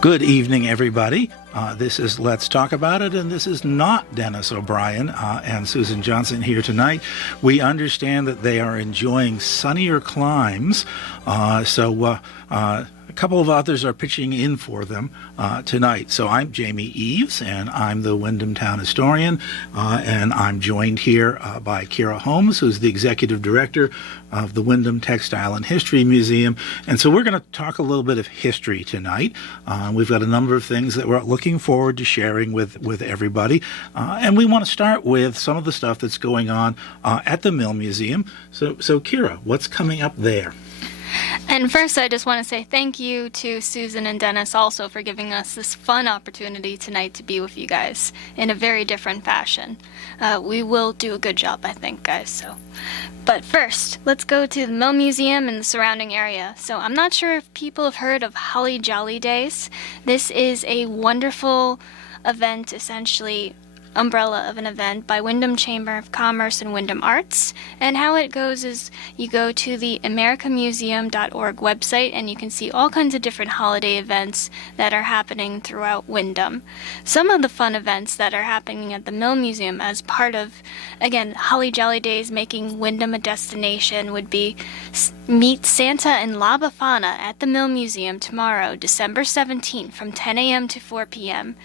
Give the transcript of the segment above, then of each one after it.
Good evening, everybody. This is Let's Talk About It, and this is not Dennis O'Brien and Susan Johnson here tonight. We understand that they are enjoying sunnier climes, so a couple of others are pitching in for them tonight. So I'm Jamie Eves, and I'm the Windham Town Historian, and I'm joined here by Kira Holmes, who's the Executive Director of the Windham Textile and History Museum. And so we're going to talk a little bit of history tonight. We've got a number of things that we're looking forward to sharing with everybody. And we want to start with some of the stuff that's going on at the Mill Museum. So Kira, what's coming up there? And first, I just want to say thank you to Susan and Dennis also for giving us this fun opportunity tonight to be with you guys in a very different fashion. We will do a good job, I think, guys. But first, let's go to the Mill Museum and the surrounding area. So I'm not sure if people have heard of Holly Jolly Days. This is a wonderful event, essentially umbrella of an event by Windham Chamber of Commerce and Windham Arts. And how it goes is you go to the americamuseum.org website and you can see all kinds of different holiday events that are happening throughout Windham. Some of the fun events that are happening at the Mill Museum as part of, again, Holly Jolly Days making Windham a destination would be Meet Santa and La Befana at the Mill Museum tomorrow, December 17th from 10 a.m. to 4 p.m.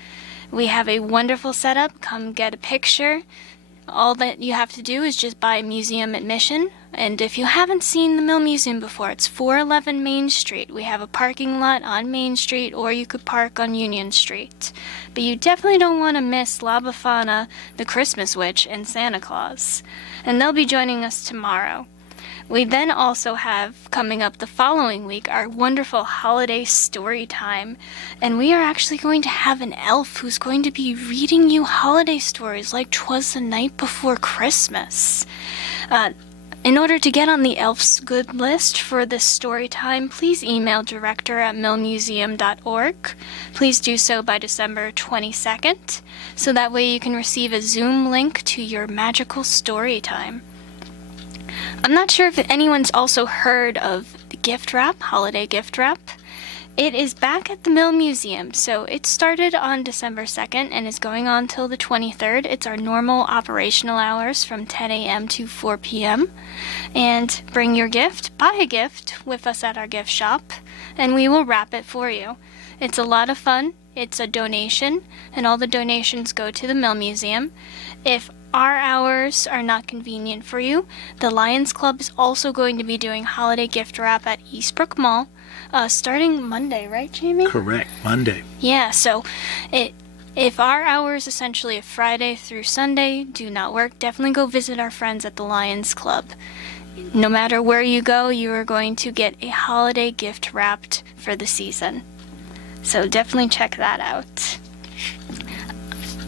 We have a wonderful setup. Come get a picture. All that you have to do is just buy museum admission. And if you haven't seen the Mill Museum before, it's 411 Main Street. We have a parking lot on Main Street, or you could park on Union Street. But you definitely don't want to miss La Befana, the Christmas Witch, and Santa Claus. And they'll be joining us tomorrow. We then also have, coming up the following week, our wonderful holiday story time. And we are actually going to have an elf who's going to be reading you holiday stories like 'Twas the Night Before Christmas. In order to get on the elf's good list for this story time, please email director@millmuseum.org. Please do so by December 22nd, so that way you can receive a Zoom link to your magical story time. I'm not sure if anyone's also heard of the gift wrap, holiday gift wrap. It is back at the Mill Museum, so it started on December 2nd and is going on till the 23rd. It's our normal operational hours from 10 a.m. to 4 p.m. And bring your gift, buy a gift with us at our gift shop, and we will wrap it for you. It's a lot of fun. It's a donation, and all the donations go to the Mill Museum. If our hours are not convenient for you, the Lions Club is also going to be doing holiday gift wrap at Eastbrook Mall, starting Monday, right, Jamie? Correct, Monday. Yeah, so if our hours, essentially of Friday through Sunday, do not work, definitely go visit our friends at the Lions Club. No matter where you go, you are going to get a holiday gift wrapped for the season. So definitely check that out.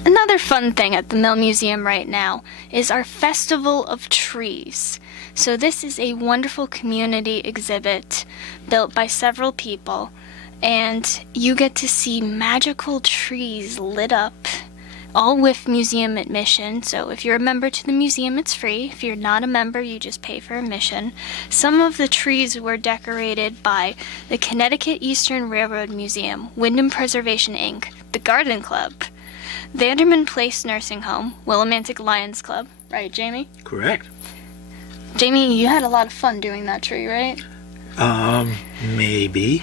Another fun thing at the Mill Museum right now is our Festival of Trees. So this is a wonderful community exhibit built by several people, and you get to see magical trees lit up, all with museum admission. So if you're a member to the museum, it's free. If you're not a member, you just pay for admission. Some of the trees were decorated by the Connecticut Eastern Railroad Museum, Windham Preservation Inc., the Garden Club, Vanderman Place Nursing Home, Willimantic Lions Club. Right, Jamie? Correct. Jamie, you had a lot of fun doing that tree, right? Maybe.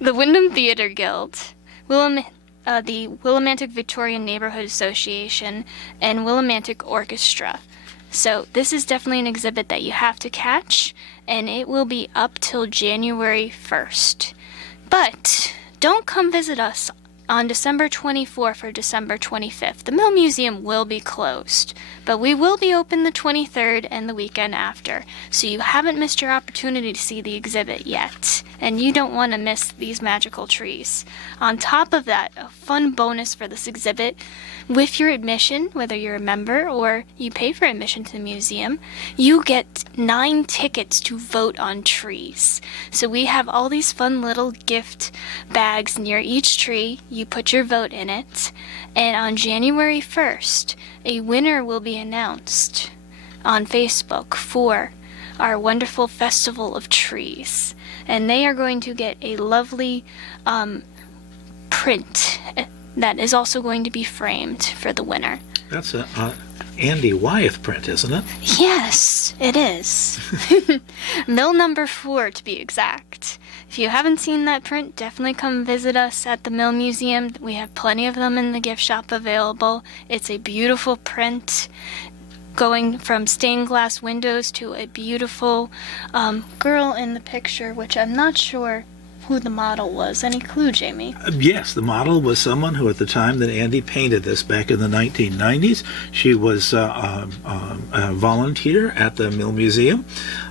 The Windham Theater Guild, the Willimantic Victorian Neighborhood Association, and Willimantic Orchestra. So this is definitely an exhibit that you have to catch, and it will be up till January 1st. But don't come visit us on December 24th or December 25th. The Mill Museum will be closed, but we will be open the 23rd and the weekend after, so you haven't missed your opportunity to see the exhibit yet, and you don't want to miss these magical trees. On top of that, a fun bonus for this exhibit, with your admission, whether you're a member or you pay for admission to the museum, you get 9 tickets to vote on trees. So we have all these fun little gift bags near each tree. You put your vote in it, and on January 1st, a winner will be announced on Facebook for our wonderful Festival of Trees. and they are going to get a lovely print that is also going to be framed for the winner. That's a Andy Wyeth print, isn't it? Yes, it is. Mill number 4, to be exact. If you haven't seen that print, definitely come visit us at the Mill Museum. We have plenty of them in the gift shop available. It's a beautiful print, going from stained glass windows to a beautiful girl in the picture, which I'm not sure who the model was. Any clue, Jamie? Yes, the model was someone who, at the time that Andy painted this back in the 1990s, she was a volunteer at the Mill Museum.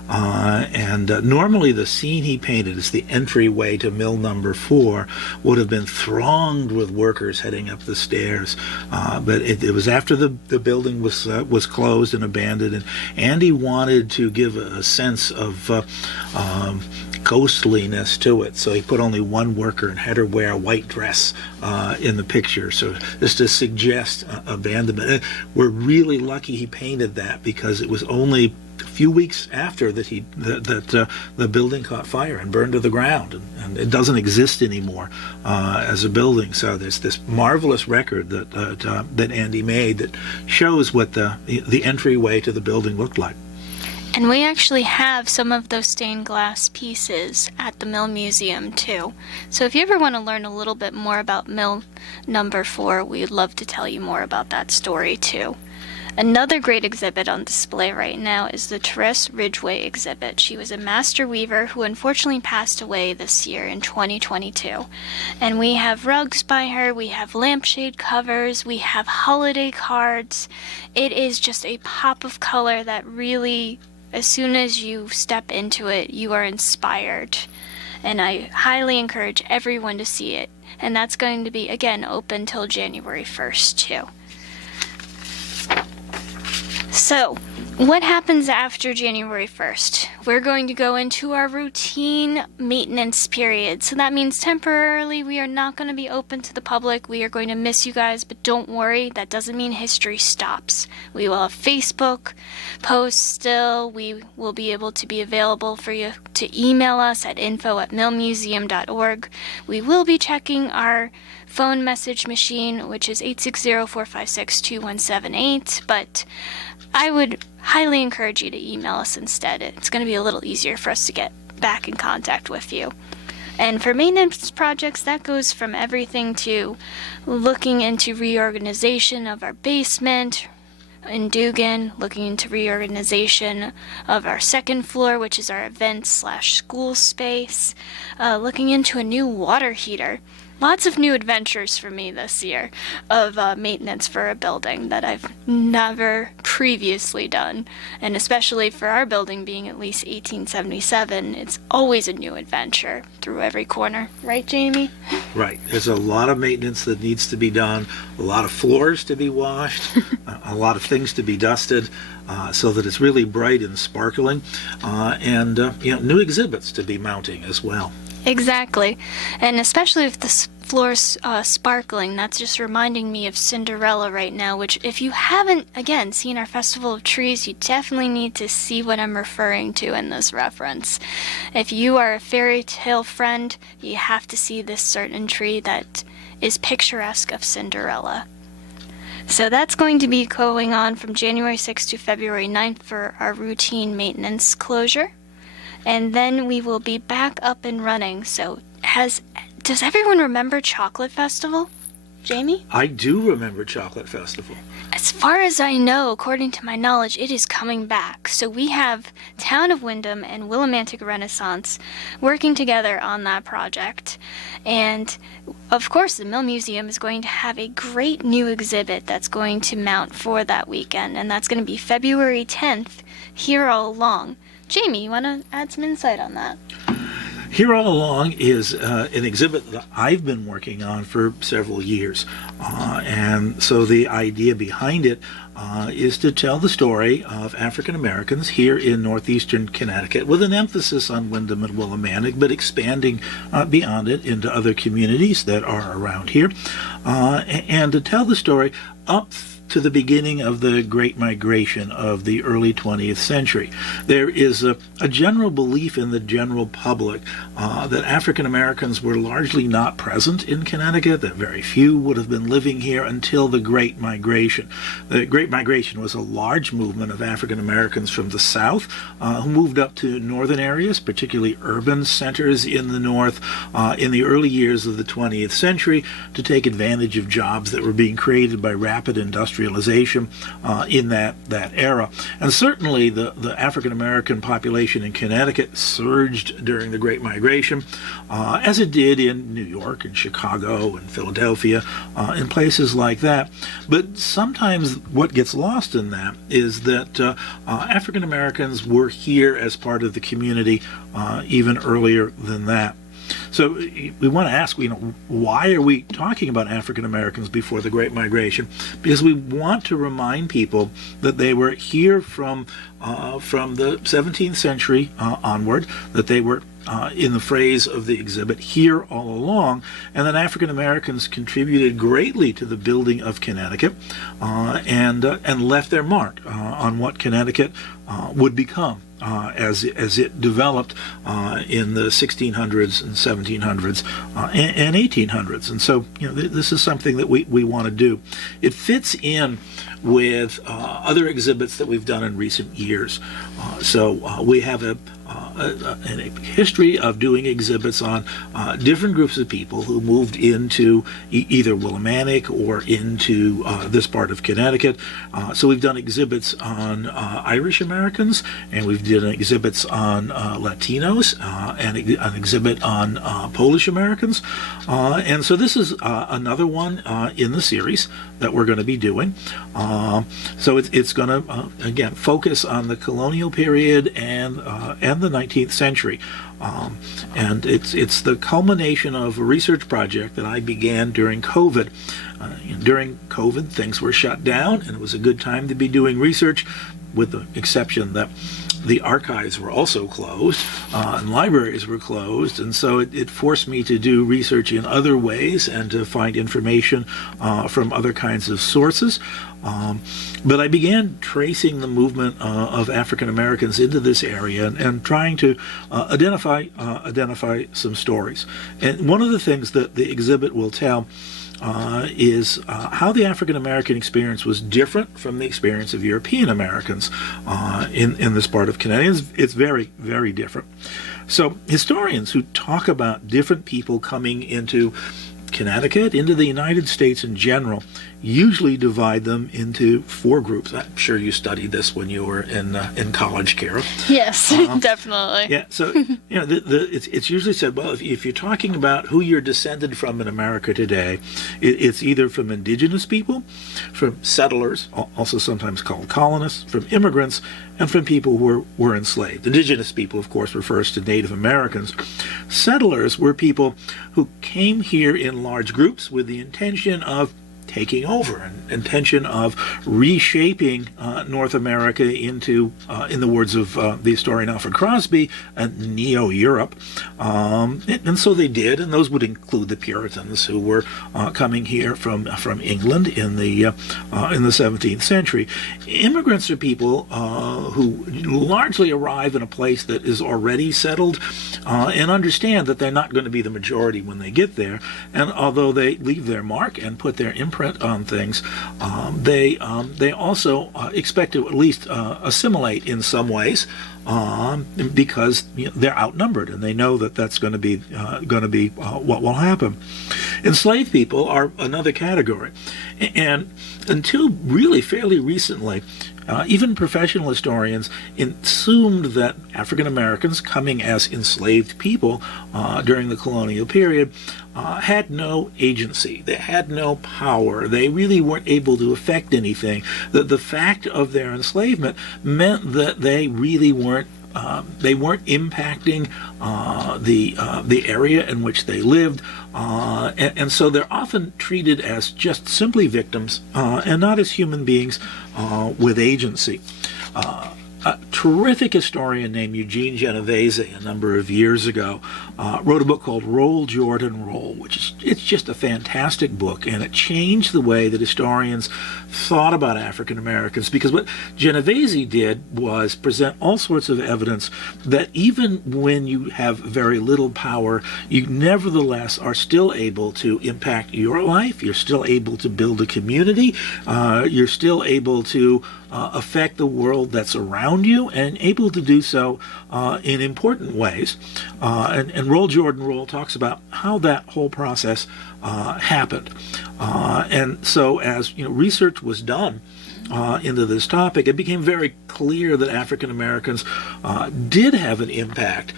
And normally the scene he painted is the entryway to mill number 4 would have been thronged with workers heading up the stairs. But it was after the building was closed and abandoned, and Andy wanted to give a sense of ghostliness to it, so he put only one worker and had her wear a white dress in the picture, so just to suggest abandonment. And we're really lucky he painted that, because it was only a few weeks after that the building caught fire and burned to the ground, and it doesn't exist anymore as a building. So there's this marvelous record that Andy made that shows what the entryway to the building looked like. And we actually have some of those stained glass pieces at the Mill Museum too. So if you ever want to learn a little bit more about Mill number 4, we'd love to tell you more about that story too. Another great exhibit on display right now is the Therese Ridgway exhibit. She was a master weaver who unfortunately passed away this year in 2022. And we have rugs by her, we have lampshade covers, we have holiday cards. It is just a pop of color that really, as soon as you step into it, you are inspired. And I highly encourage everyone to see it. And that's going to be, again, open till January 1st too. So, what happens after January 1st? We're going to go into our routine maintenance period. So that means temporarily we are not going to be open to the public. We are going to miss you guys, but don't worry, that doesn't mean history stops. We will have Facebook posts still. We will be able to be available for you to email us at info@millmuseum.org. We will be checking our phone message machine, which is 860-456-2178, but I would highly encourage you to email us instead. It's going to be a little easier for us to get back in contact with you. And for maintenance projects, that goes from everything to looking into reorganization of our basement in Dugan, looking into reorganization of our second floor, which is our event/school space, looking into a new water heater. Lots of new adventures for me this year of maintenance for a building that I've never previously done. And especially for our building being at least 1877, it's always a new adventure through every corner. Right, Jamie? Right. There's a lot of maintenance that needs to be done, a lot of floors to be washed, a lot of things to be dusted, so that it's really bright and sparkling, and new exhibits to be mounting as well. Exactly. And especially if the floor's sparkling, that's just reminding me of Cinderella right now, which if you haven't, again, seen our Festival of Trees, you definitely need to see what I'm referring to in this reference. If you are a fairy tale friend, you have to see this certain tree that is picturesque of Cinderella. So that's going to be going on from January 6th to February 9th for our routine maintenance closure. And then we will be back up and running. So does everyone remember Chocolate Festival? Jamie? I do remember Chocolate Festival. As far as I know, according to my knowledge, it is coming back. So we have Town of Windham and Willimantic Renaissance working together on that project. And of course, the Mill Museum is going to have a great new exhibit that's going to mount for that weekend. And that's going to be February 10th, Here All Along. Jamie, you want to add some insight on that? Here All Along is an exhibit that I've been working on for several years. And so the idea behind it is to tell the story of African Americans here in northeastern Connecticut, with an emphasis on Windham and Willimantic, but expanding beyond it into other communities that are around here. And to tell the story up to the beginning of the Great Migration of the early 20th century. There is a general belief in the general public that African Americans were largely not present in Connecticut, that very few would have been living here until the Great Migration. The Great Migration was a large movement of African Americans from the South who moved up to northern areas, particularly urban centers in the North, in the early years of the 20th century to take advantage of jobs that were being created by rapid industrialization in that era. And certainly the African American population in Connecticut surged during the Great Migration, as it did in New York and Chicago and Philadelphia, in places like that. But sometimes what gets lost in that is that African Americans were here as part of the community even earlier than that. So we want to ask, why are we talking about African Americans before the Great Migration? Because we want to remind people that they were here from the 17th century onward, that they were, in the phrase of the exhibit, here all along, and that African Americans contributed greatly to the building of Connecticut and left their mark on what Connecticut would become as it developed in the 1600s and 1700s and 1800s. And so, this is something that we want to do. It fits in with other exhibits that we've done in recent years. So we have a history of doing exhibits on different groups of people who moved into either Willimantic or into this part of Connecticut. So we've done exhibits on Irish Americans, and we've done exhibits on Latinos, and an exhibit on Polish Americans. And so this is another one in the series that we're going to be doing. So it's going to, again, focus on the colonial period and the 19th century. And it's the culmination of a research project that I began during COVID. During COVID, things were shut down, and it was a good time to be doing research, with the exception that the archives were also closed and libraries were closed, and so it forced me to do research in other ways and to find information from other kinds of sources. But I began tracing the movement of African Americans into this area and trying to identify some stories. And one of the things that the exhibit will tell is how the African American experience was different from the experience of European Americans in this part of Connecticut. It's very, very different. So historians who talk about different people coming into Connecticut, into the United States in general, usually divide them into four groups. I'm sure you studied this when you were in college, Kara. Yes, definitely. Yeah, so it's usually said, well, if you're talking about who you're descended from in America today, it's either from indigenous people, from settlers, also sometimes called colonists, from immigrants, and from people who were enslaved. Indigenous people, of course, refers to Native Americans. Settlers were people who came here in large groups with the intention of taking over, an intention of reshaping North America into, in the words of the historian Alfred Crosby, Neo-Europe. And so they did, and those would include the Puritans who were coming here from England in the 17th century. Immigrants are people who largely arrive in a place that is already settled and understand that they're not going to be the majority when they get there. And although they leave their mark and put their imprint on things, they also expect to at least assimilate in some ways, because they're outnumbered and they know that that's going to be what will happen. Enslaved people are another category, and until really fairly recently, even professional historians assumed that African Americans coming as enslaved people during the colonial period had no agency. They had no power. They really weren't able to affect anything. That the fact of their enslavement meant that they really weren't impacting the area in which they lived, and so they're often treated as just simply victims and not as human beings with agency. A terrific historian named Eugene Genovese a number of years ago wrote a book called Roll, Jordan, Roll, it's just a fantastic book, and it changed the way that historians thought about African Americans, because what Genovese did was present all sorts of evidence that even when you have very little power, you nevertheless are still able to impact your life, you're still able to build a community, you're still able to affect the world that's around you, and able to do so in important ways. And Roll, Jordan, Roll talks about how that whole process happened. And so as research was done into this topic, it became very clear that African Americans did have an impact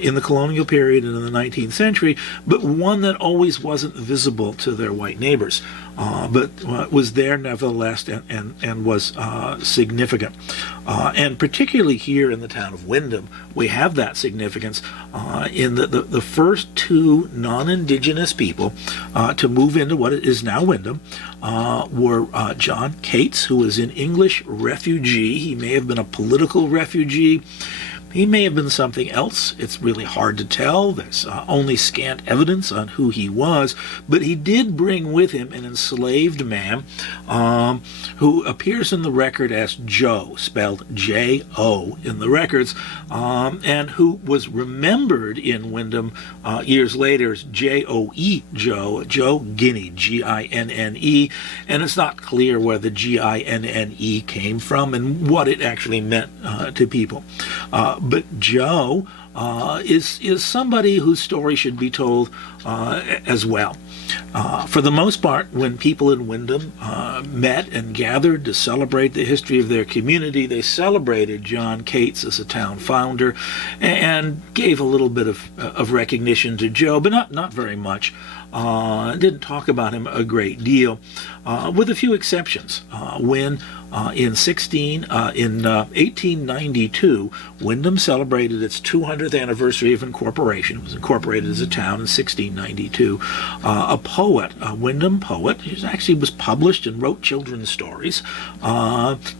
in the colonial period and in the 19th century, but one that always wasn't visible to their white neighbors, but was there nevertheless, and was significant. And particularly here in the town of Windham, we have that significance in that the first two non-indigenous people to move into what is now Windham were John Cates, who was an English refugee. He may have been a political refugee. He may have been something else. It's really hard to tell. There's only scant evidence on who he was, but he did bring with him an enslaved man who appears in the record as Joe, spelled J-O in the records, and who was remembered in Windham years later as J-O-E, Joe Guinea, G-I-N-N-E, and it's not clear where the G-I-N-N-E came from and what it actually meant to people. But Joe is somebody whose story should be told as well. For the most part, when people in Windham met and gathered to celebrate the history of their community, they celebrated John Cates as a town founder and gave a little bit of recognition to Joe, but not very much. Didn't talk about him a great deal, with a few exceptions. When in 1892, Windham celebrated its 200th anniversary of incorporation. It was incorporated as a town in 1692. A poet, a Windham poet, who actually was published and wrote children's stories,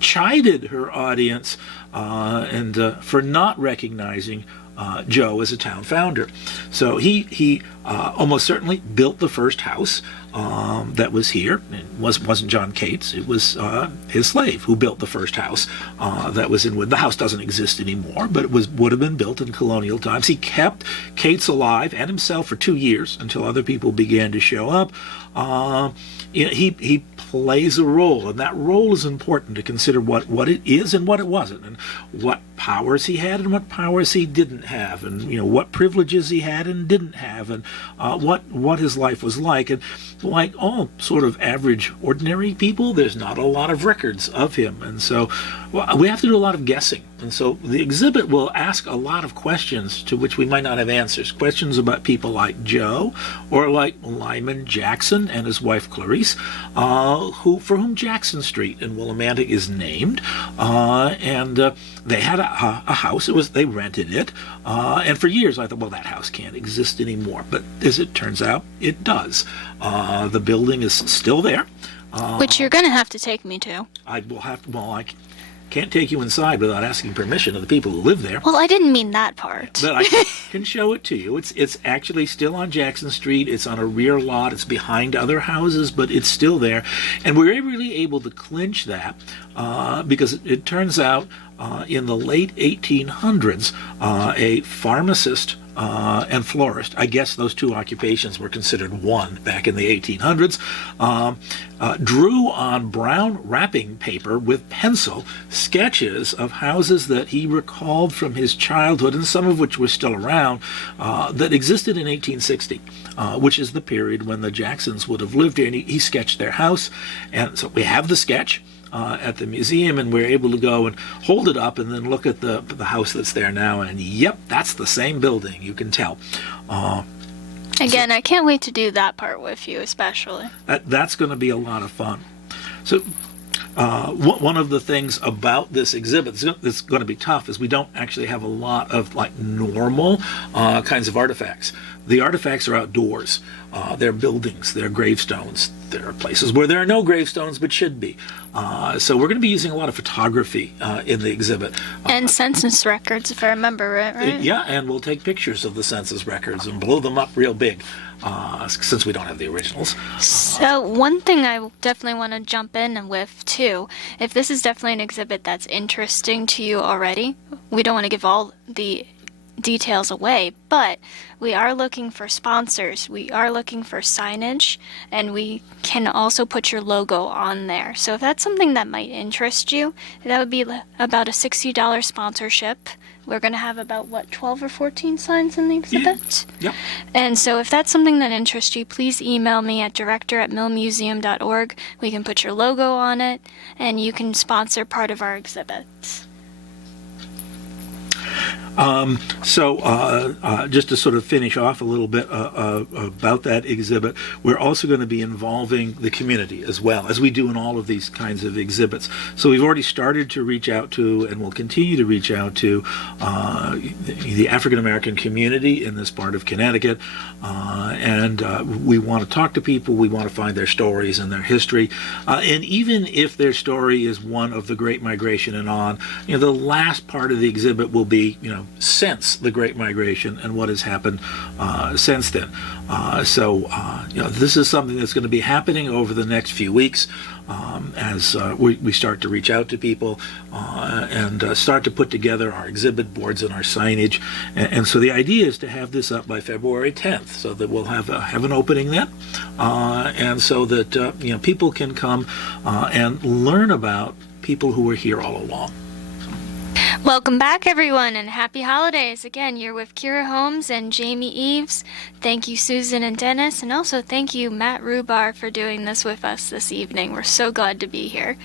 chided her audience for not recognizing Joe as a town founder. So he almost certainly built the first house that was here. It wasn't John Cates. It was his slave who built the first house that was in Wood. The house doesn't exist anymore, but it would have been built in colonial times. He kept Cates alive and himself for 2 years until other people began to show up. He plays a role, and that role is important to consider what it is and what it wasn't, and what powers he had and what powers he didn't have, and what privileges he had and didn't have, and what his life was like. And like all sort of average, ordinary people, there's not a lot of records of him, and so we have to do a lot of guessing. And so the exhibit will ask a lot of questions to which we might not have answers. Questions about people like Joe, or like Lyman Jackson and his wife Clarice, for whom Jackson Street in Willimantic is named. And they had a house. They rented it. And for years I thought, well, that house can't exist anymore. But as it turns out, it does. The building is still there. Which you're going to have to take me to. I can't take you inside without asking permission of the people who live there. Well, I didn't mean that part. But I can show it to you. It's actually still on Jackson Street. It's on a rear lot. It's behind other houses, but it's still there. And we're really able to clinch that because it turns out in the late 1800s, a pharmacist and florist, I guess those two occupations were considered one back in the 1800s, drew on brown wrapping paper with pencil sketches of houses that he recalled from his childhood, and some of which were still around, that existed in 1860, which is the period when the Jacksons would have lived here. And he sketched their house, and so we have the sketch at the museum, and we're able to go and hold it up and then look at the house that's there now, and yep, that's the same building, you can tell. Again, I can't wait to do that part with you, especially. That's going to be a lot of fun. So one of the things about this exhibit that's going to be tough is we don't actually have a lot of like normal kinds of artifacts. The artifacts are outdoors. They're buildings, they're gravestones, there are places where there are no gravestones but should be. So we're going to be using a lot of photography in the exhibit. And census records, if I remember right? Yeah, and we'll take pictures of the census records and blow them up real big, since we don't have the originals. So one thing I definitely want to jump in with, too, if this is definitely an exhibit that's interesting to you already, we don't want to give all the details away, but we are looking for sponsors, we are looking for signage, and we can also put your logo on there. So if that's something that might interest you, that would be about a $60 sponsorship. We're going to have about, 12 or 14 signs in the exhibit? Yeah. And so if that's something that interests you, please email me at director@millmuseum.org. We can put your logo on it, and you can sponsor part of our exhibits. Just to sort of finish off a little bit about that exhibit, we're also going to be involving the community as well, as we do in all of these kinds of exhibits. So we've already started to reach out to, and will continue to reach out to, the African American community in this part of Connecticut, and we want to talk to people, we want to find their stories and their history, and even if their story is one of the Great Migration and on, the last part of the exhibit will be, since the Great Migration and what has happened since then. This is something that's going to be happening over the next few weeks as we start to reach out to people and start to put together our exhibit boards and our signage. And so the idea is to have this up by February 10th, so that we'll have an opening then, and so that people can come and learn about people who were here all along. Welcome back, everyone, and happy holidays. Again, you're with Kira Holmes and Jamie Eves. Thank you, Susan and Dennis, and also thank you, Matt Rubar, for doing this with us this evening. We're so glad to be here.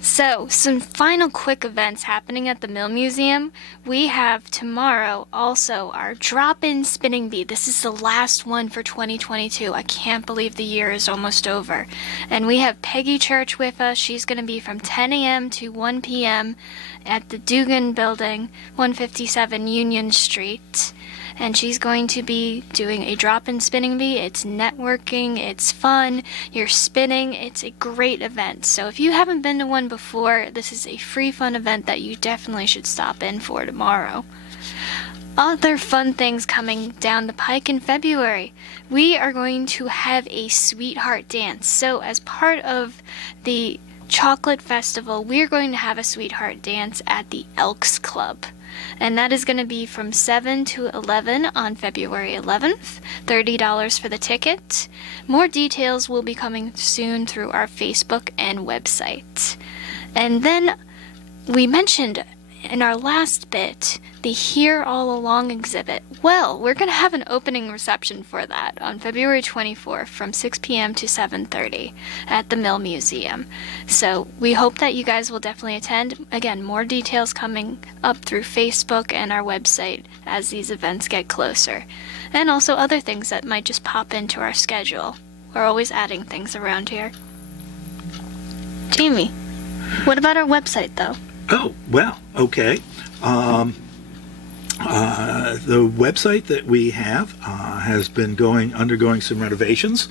So, some final quick events happening at the Mill Museum. We have tomorrow also our drop-in spinning bee. This is the last one for 2022. I can't believe the year is almost over. And we have Peggy Church with us. She's going to be from 10 a.m. to 1 p.m. at the Dugan Building, 157 Union Street. And she's going to be doing a drop-in spinning bee. It's networking, it's fun, you're spinning, it's a great event. So if you haven't been to one before, this is a free fun event that you definitely should stop in for tomorrow. Other fun things coming down the pike in February. We are going to have a sweetheart dance. So as part of the Chocolate Festival, we're going to have a sweetheart dance at the Elks Club. And that is going to be from 7 to 11 on February 11th. $30 for the ticket. More details will be coming soon through our Facebook and website. And then we mentioned in our last bit the Here All Along exhibit. Well, we're going to have an opening reception for that on February 24th from 6 p.m. to 7:30 at the Mill Museum. So we hope that you guys will definitely attend. Again, more details coming up through Facebook and our website as these events get closer. And also other things that might just pop into our schedule. We're always adding things around here. Jamie, what about our website though? Oh, well, okay. The website that we have has been undergoing some renovations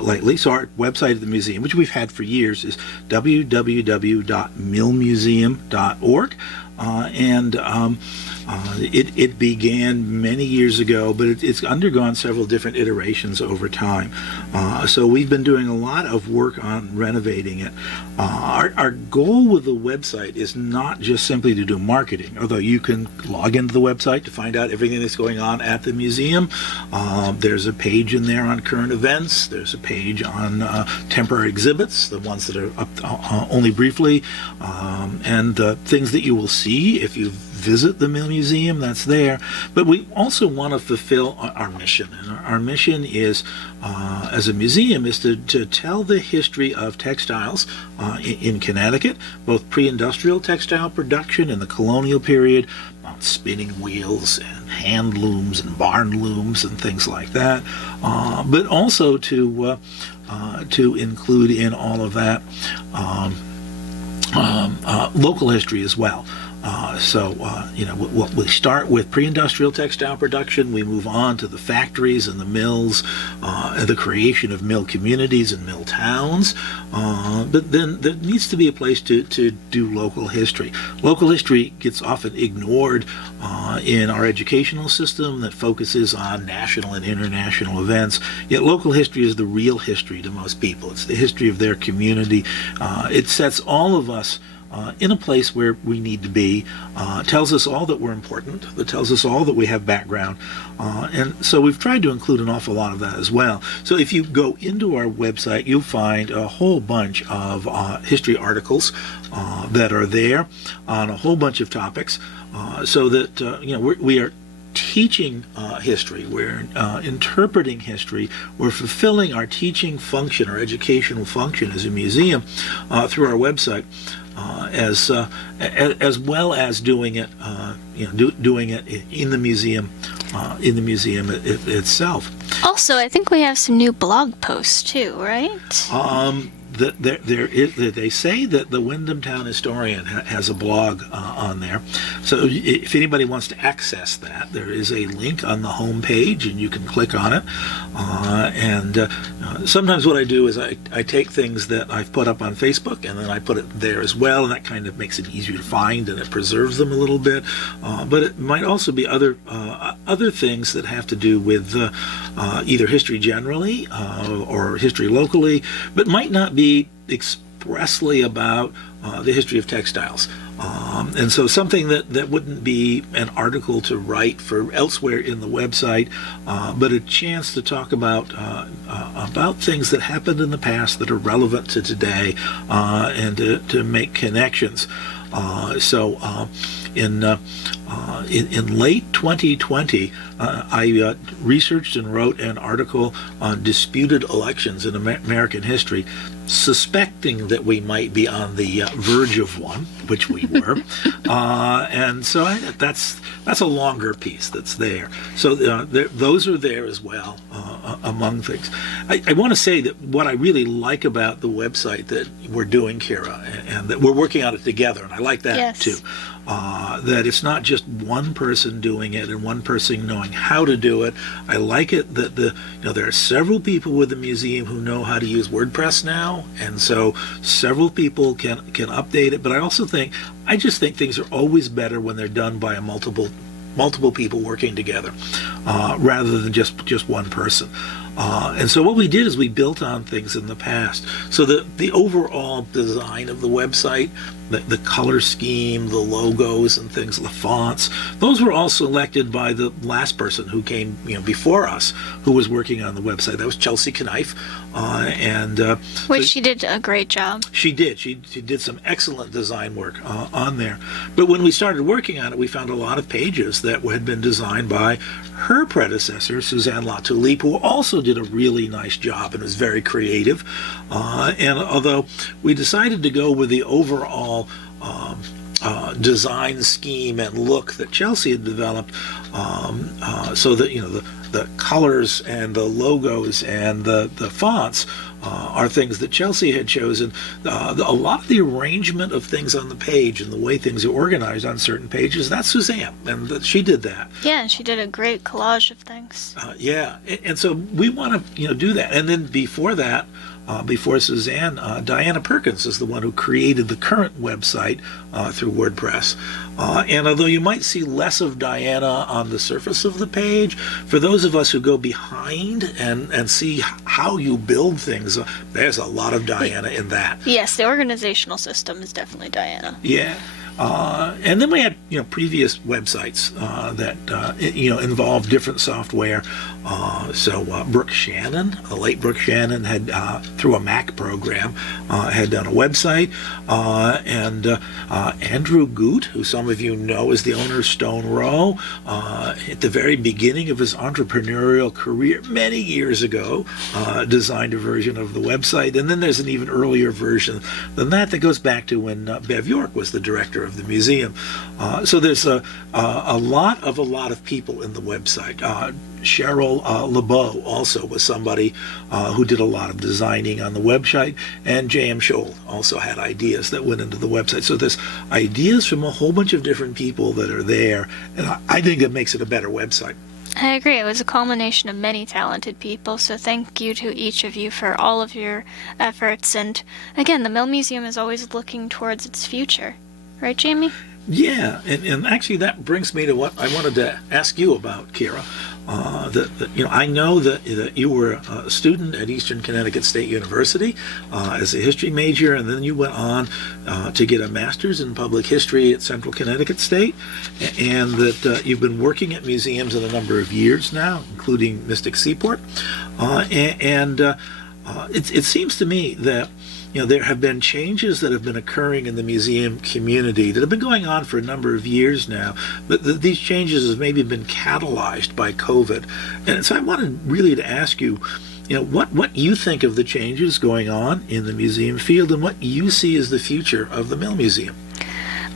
lately. So our website of the museum, which we've had for years, is www.millmuseum.org. It began many years ago, but it's undergone several different iterations over time. So we've been doing a lot of work on renovating it. Our goal with the website is not just simply to do marketing, although you can log into the website to find out everything that's going on at the museum. There's a page in there on current events. There's a page on temporary exhibits, the ones that are up only briefly, and things that you will see if you visit the Mill Museum, that's there. But we also want to fulfill our mission. And our mission is, as a museum, is to tell the history of textiles in Connecticut, both pre-industrial textile production in the colonial period, spinning wheels and hand looms and barn looms and things like that, but also to include in all of that local history as well. We start with pre-industrial textile production. We move on to the factories and the mills, and the creation of mill communities and mill towns. But then there needs to be a place to do local history. Local history gets often ignored in our educational system that focuses on national and international events. Yet local history is the real history to most people. It's the history of their community. It sets all of us in a place where we need to be, tells us all that we're important, that tells us all that we have background, and so we've tried to include an awful lot of that as well. So if you go into our website, you'll find a whole bunch of history articles that are there on a whole bunch of topics, so that we are teaching history, we're interpreting history, we're fulfilling our teaching function, our educational function as a museum through our website, as well as doing it, doing it in the museum, itself. Also, I think we have some new blog posts too, right? They say that the Windham Town Historian has a blog on there. So if anybody wants to access that, there is a link on the home page, and you can click on it. Sometimes what I do is I take things that I've put up on Facebook, and then I put it there as well, and that kind of makes it easier to find, and it preserves them a little bit. But it might also be other things that have to do with either history generally or history locally, but might not be expressly about the history of textiles. And so something that wouldn't be an article to write for elsewhere in the website, but a chance to talk about things that happened in the past that are relevant to today, and to make connections. In late 2020, I researched and wrote an article on disputed elections in American history, suspecting that we might be on the verge of one, which we were. And so that's a longer piece that's there. So those are there as well, among things. I want to say that what I really like about the website that we're doing, Kira, and that we're working on it together, and I like that too. That it's not just one person doing it and one person knowing how to do it. I like it that there are several people with the museum who know how to use WordPress now, and so several people can update it. But I just think things are always better when they're done by multiple people working together, rather than just one person. And so what we did is we built on things in the past. So the overall design of the website, the color scheme, the logos and things, the fonts, those were all selected by the last person who came before us, who was working on the website. That was Chelsea Knife, she did a great job. She did. She did some excellent design work on there. But when we started working on it, we found a lot of pages that had been designed by her predecessor, Suzanne Latulippe, who also did a really nice job and was very creative. And although we decided to go with the overall design scheme and look that Chelsea had developed, so that the colors and the logos and the fonts are things that Chelsea had chosen. A lot of the arrangement of things on the page and the way things are organized on certain pages, that's Suzanne, and she did that. Yeah, she did a great collage of things. And so we want to do that. And then before that, before Suzanne, Diana Perkins is the one who created the current website through WordPress. And although you might see less of Diana on the surface of the page, for those of us who go behind and see how you build things, there's a lot of Diana in that. Yes, the organizational system is definitely Diana. Yeah. And then we had previous websites that involved different software. So Brooke Shannon, the late Brooke Shannon, had through a Mac program had done a website, and Andrew Goot, who some of you know is the owner of Stone Row, at the very beginning of his entrepreneurial career many years ago, designed a version of the website. And then there's an even earlier version than that goes back to when Bev York was the director of the museum. So there's a lot of people in the website. Cheryl LeBeau also was somebody who did a lot of designing on the website, and J.M. Scholl also had ideas that went into the website. So there's ideas from a whole bunch of different people that are there, and I think that makes it a better website. I agree. It was a culmination of many talented people, so thank you to each of you for all of your efforts. And again, the Mill Museum is always looking towards its future. Right, Jamie? Yeah, and actually that brings me to what I wanted to ask you about, Kira. I know that you were a student at Eastern Connecticut State University as a history major, and then you went on to get a master's in public history at Central Connecticut State, and that you've been working at museums in a number of years now, including Mystic Seaport, it seems to me that there have been changes that have been occurring in the museum community that have been going on for a number of years now, but these changes have maybe been catalyzed by COVID. And so I wanted really to ask you, what you think of the changes going on in the museum field and what you see as the future of the Mill Museum.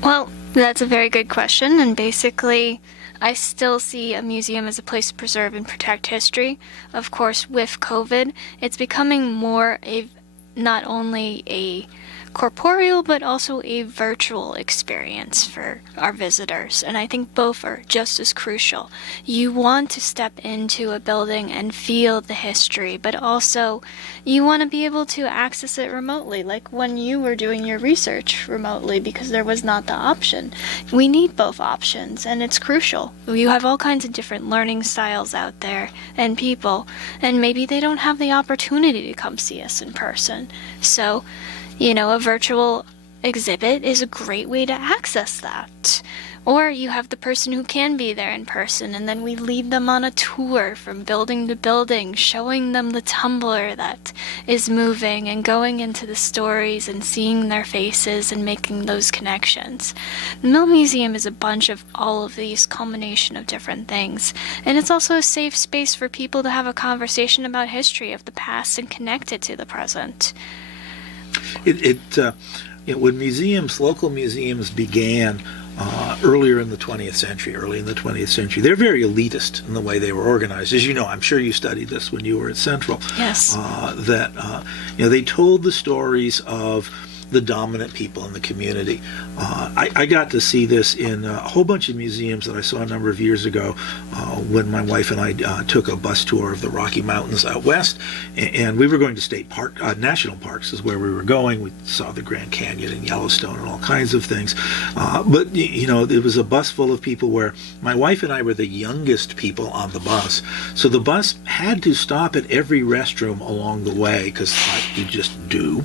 Well, that's a very good question, and basically I still see a museum as a place to preserve and protect history. Of course, with COVID, it's becoming more not only a corporeal but also a virtual experience for our visitors, and I think both are just as crucial. You want to step into a building and feel the history, but also you want to be able to access it remotely, like when you were doing your research remotely, because there was not the option. We need both options, and it's crucial. You have all kinds of different learning styles out there and people, and maybe they don't have the opportunity to come see us in person. So a virtual exhibit is a great way to access that. Or you have the person who can be there in person, and then we lead them on a tour from building to building, showing them the tumbler that is moving and going into the stories and seeing their faces and making those connections. The Mill Museum is a bunch of all of these culmination of different things, and it's also a safe space for people to have a conversation about history of the past and connect it to the present. When local museums began early in the 20th century, they're very elitist in the way they were organized. As you know, I'm sure you studied this when you were at Central. Yes. They told the stories of the dominant people in the community. I got to see this in a whole bunch of museums that I saw a number of years ago when my wife and I took a bus tour of the Rocky Mountains out west, and we were going to state park, national parks is where we were going. We saw the Grand Canyon and Yellowstone and all kinds of things. But it was a bus full of people where my wife and I were the youngest people on the bus. So the bus had to stop at every restroom along the way, because you just do.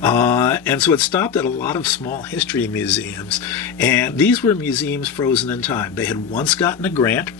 And so it stopped at a lot of small history museums, and these were museums frozen in time. They had once gotten a grant,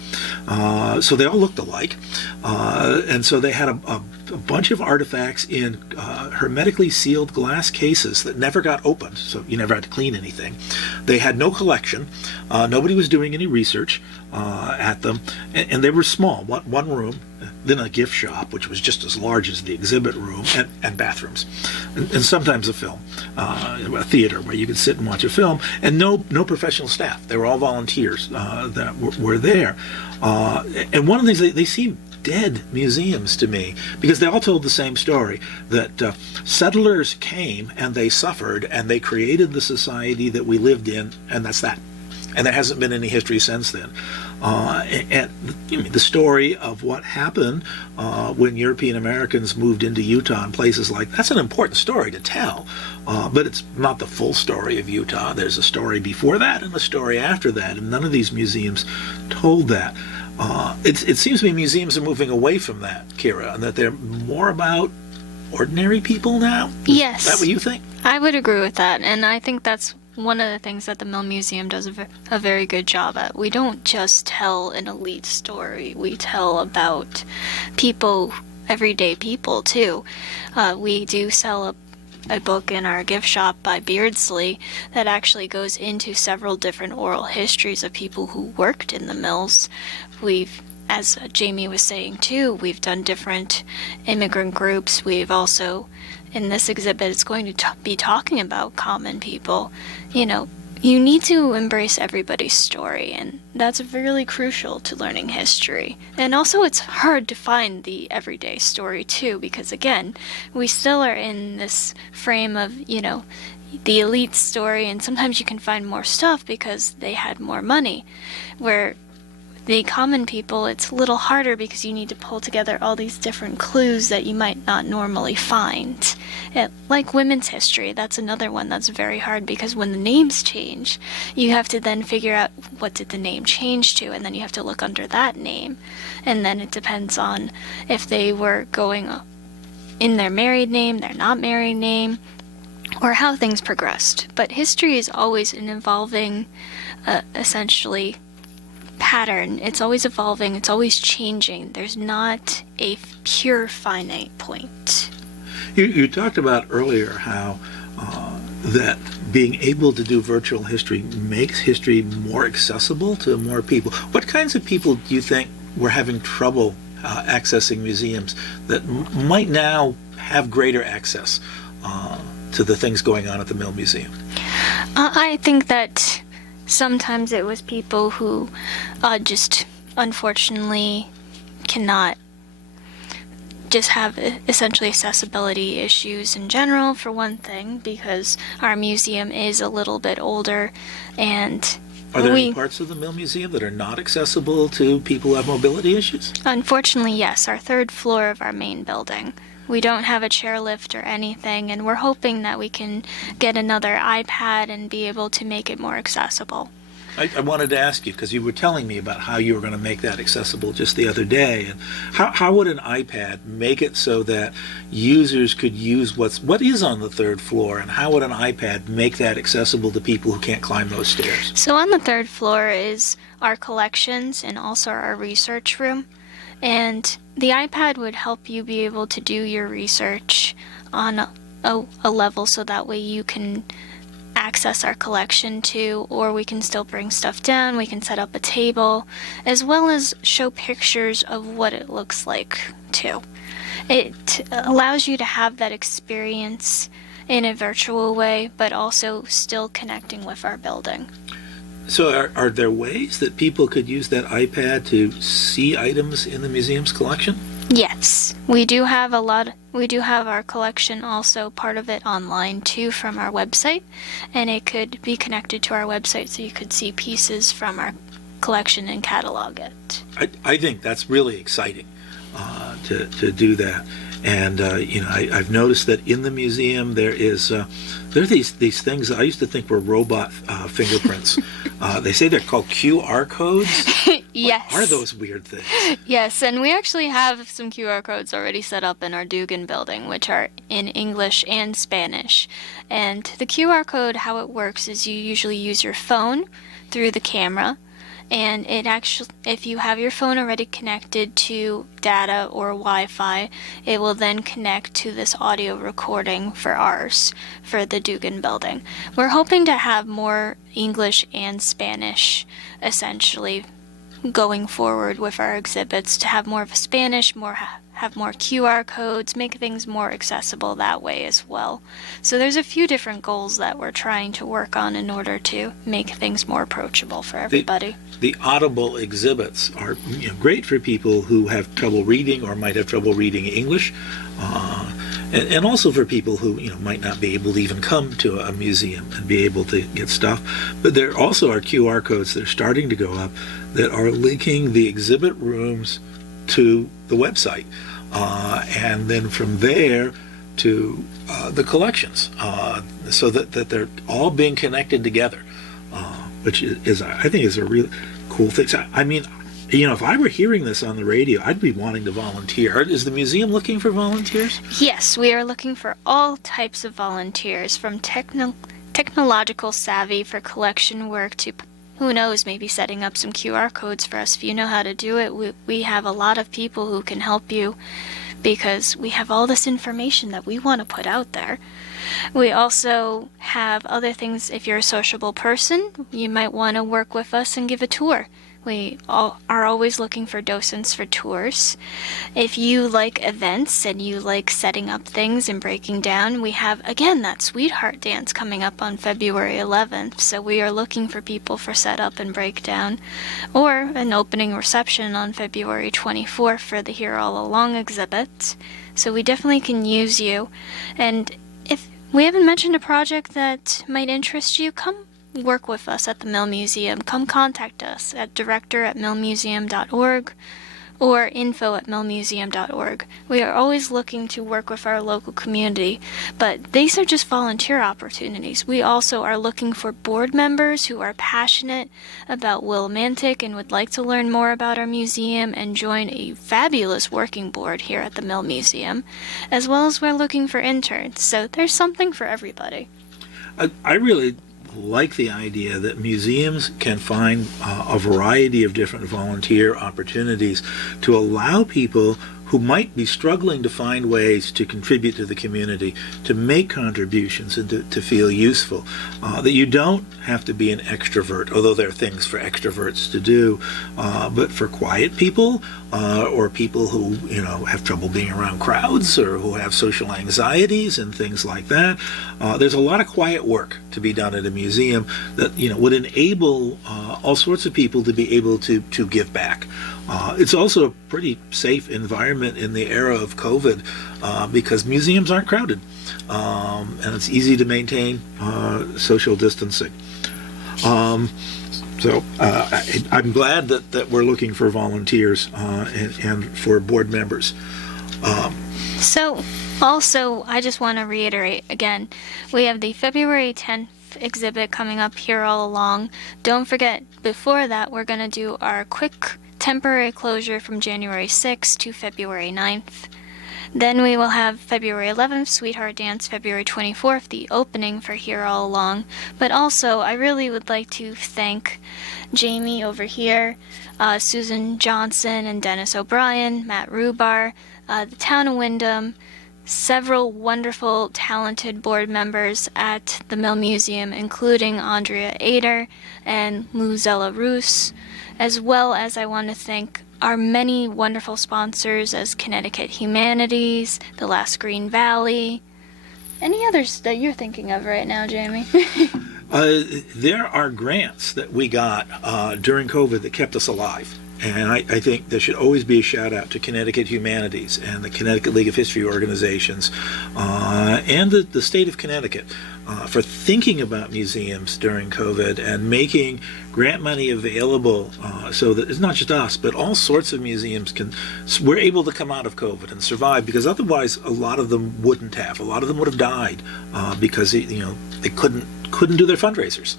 so they all looked alike, and so they had a bunch of artifacts in hermetically sealed glass cases that never got opened, so you never had to clean anything. They had no collection. Nobody was doing any research at them, and they were small, one room, then a gift shop, which was just as large as the exhibit room, and bathrooms, and sometimes a film, a theater where you could sit and watch a film, and no professional staff. They were all volunteers that were there. And one of the things, they seemed dead museums to me, because they all told the same story, that settlers came and they suffered and they created the society that we lived in, and that's that. And there hasn't been any history since then. And the story of what happened when European Americans moved into Utah and places like that's an important story to tell, but it's not the full story of Utah. There's a story before that and a story after that, and none of these museums told that. It seems to me museums are moving away from that, Kira, and that they're more about ordinary people now? Yes. Is that what you think? I would agree with that, and I think that's one of the things that the Mill Museum does a very good job at. We don't just tell an elite story. We tell about people, everyday people, too. We do sell a book in our gift shop by Beardsley that actually goes into several different oral histories of people who worked in the mills. As Jamie was saying, too, we've done different immigrant groups. We've also, in this exhibit, it's going to be talking about common people. You need to embrace everybody's story, and that's really crucial to learning history. And also, it's hard to find the everyday story, too, because again, we still are in this frame of, the elite story, and sometimes you can find more stuff because they had more money. Where the common people, it's a little harder because you need to pull together all these different clues that you might not normally find. Like women's history, that's another one that's very hard because when the names change, you have to then figure out what did the name change to, and then you have to look under that name. And then it depends on if they were going in their married name, their not married name, or how things progressed. But history is always an evolving, essentially, pattern. It's always evolving, it's always changing. There's not a pure finite point. You talked about earlier how that being able to do virtual history makes history more accessible to more people. What kinds of people do you think were having trouble accessing museums that might now have greater access to the things going on at the Mill Museum? I think that sometimes it was people who just unfortunately cannot just have essentially accessibility issues in general, for one thing, because our museum is a little bit older, and are there any parts of the Mill Museum that are not accessible to people who have mobility issues? Unfortunately, yes. Our third floor of our main building. We don't have a chairlift or anything, and we're hoping that we can get another iPad and be able to make it more accessible. I wanted to ask you, because you were telling me about how you were going to make that accessible just the other day. And how would an iPad make it so that users could use what is on the third floor, and how would an iPad make that accessible to people who can't climb those stairs? So on the third floor is our collections and also our research room. And the iPad would help you be able to do your research on a level so that way you can access our collection too, or we can still bring stuff down, we can set up a table, as well as show pictures of what it looks like too. It allows you to have that experience in a virtual way, but also still connecting with our building. So are there ways that people could use that iPad to see items in the museum's collection? Yes, we do have our collection also, part of it online too, from our website, and it could be connected to our website so you could see pieces from our collection and catalog it. I think that's really exciting to do that. And I've noticed that in the museum there are these things that I used to think were robot fingerprints. They say they're called QR codes. Yes. What are those weird things? Yes, and we actually have some QR codes already set up in our Dugan building, which are in English and Spanish. And the QR code, how it works is you usually use your phone through the camera, and it actually, if you have your phone already connected to data or Wi-Fi, it will then connect to this audio recording for ours, for the Dugan building. We're hoping to have more English and Spanish, essentially, going forward with our exhibits, to have more of a Spanish, have more QR codes, make things more accessible that way as well. So there's a few different goals that we're trying to work on in order to make things more approachable for everybody. The audible exhibits are great for people who have trouble reading or might have trouble reading English, and also for people who might not be able to even come to a museum and be able to get stuff. But there also are QR codes that are starting to go up that are linking the exhibit rooms to the website, and then from there to the collections, so that they're all being connected together, which is I think is a really cool thing. So, I mean, if I were hearing this on the radio, I'd be wanting to volunteer. Is the museum looking for volunteers? Yes, we are looking for all types of volunteers, from technological savvy for collection work to, who knows, maybe setting up some QR codes for us. If you know how to do it, we have a lot of people who can help you, because we have all this information that we want to put out there. We also have other things. If you're a sociable person, you might want to work with us and give a tour. We are always looking for docents for tours. If you like events and you like setting up things and breaking down, we have, again, that Sweetheart Dance coming up on February 11th. So we are looking for people for setup and breakdown. Or an opening reception on February 24th for the Here All Along exhibit. So we definitely can use you. And if we haven't mentioned a project that might interest you, come work with us at the Mill Museum. Come contact us at director@millmuseum.org or info@millmuseum.org. We are always looking to work with our local community, but these are just volunteer opportunities. We also are looking for board members who are passionate about Willimantic and would like to learn more about our museum and join a fabulous working board here at the Mill Museum, as well as we're looking for interns. So there's something for everybody. I really like the idea that museums can find a variety of different volunteer opportunities to allow people who might be struggling to find ways to contribute to the community, to make contributions and to feel useful. That you don't have to be an extrovert, although there are things for extroverts to do, but for quiet people or people who have trouble being around crowds or who have social anxieties and things like that, there's a lot of quiet work to be done at a museum that would enable all sorts of people to be able to give back. It's also a pretty safe environment in the era of COVID because museums aren't crowded, and it's easy to maintain social distancing. So I'm glad that we're looking for volunteers and for board members. So also, I just want to reiterate again, we have the February 10th exhibit coming up Here All Along. Don't forget, before that, we're going to do our quick temporary closure from January 6th to February 9th. Then we will have February 11th, Sweetheart Dance, February 24th, the opening for Here All Along. But also, I really would like to thank Jamie over here, Susan Johnson and Dennis O'Brien, Matt Rubar, the Town of Windham, several wonderful, talented board members at the Mill Museum, including Andrea Ader and Luzella Roos, as well as I want to thank our many wonderful sponsors as Connecticut Humanities, the Last Green Valley. Any others that you're thinking of right now, Jamie? There are grants that we got during COVID that kept us alive. And I think there should always be a shout out to Connecticut Humanities and the Connecticut League of History organizations and the state of Connecticut for thinking about museums during COVID and making grant money available so that it's not just us, but all sorts of museums we're able to come out of COVID and survive, because otherwise a lot of them wouldn't have. A lot of them would have died because they couldn't do their fundraisers.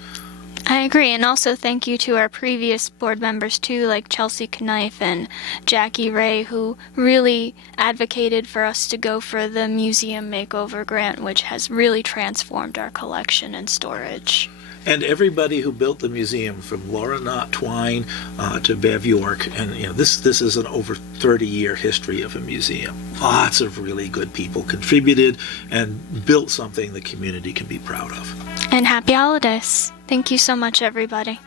I agree, and also thank you to our previous board members too, like Chelsea Knife and Jackie Ray, who really advocated for us to go for the museum makeover grant, which has really transformed our collection and storage. And everybody who built the museum, from Laura Knott Twine to Bev York, and this is an over 30-year history of a museum. Lots of really good people contributed and built something the community can be proud of. And happy holidays. Thank you so much, everybody.